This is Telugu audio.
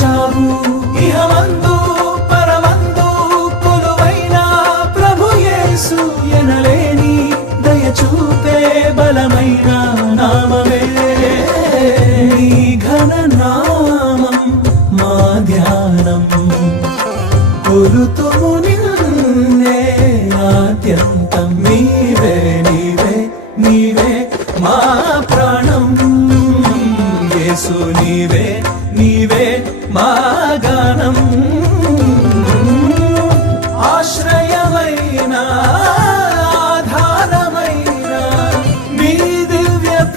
వచ్చావు. ఇహమందు పరమందు కొలువైన ప్రభు యేసు ఎనలేని దయ చూపే బలమైన నామమే. నీ ఘన నామం మా ధ్యానం, కొలుతుము నిన్నే ఆద్యంతం. నీవే నీవే నీవే మా ప్రాణం యేసు, నీవే నీవే మా గానం.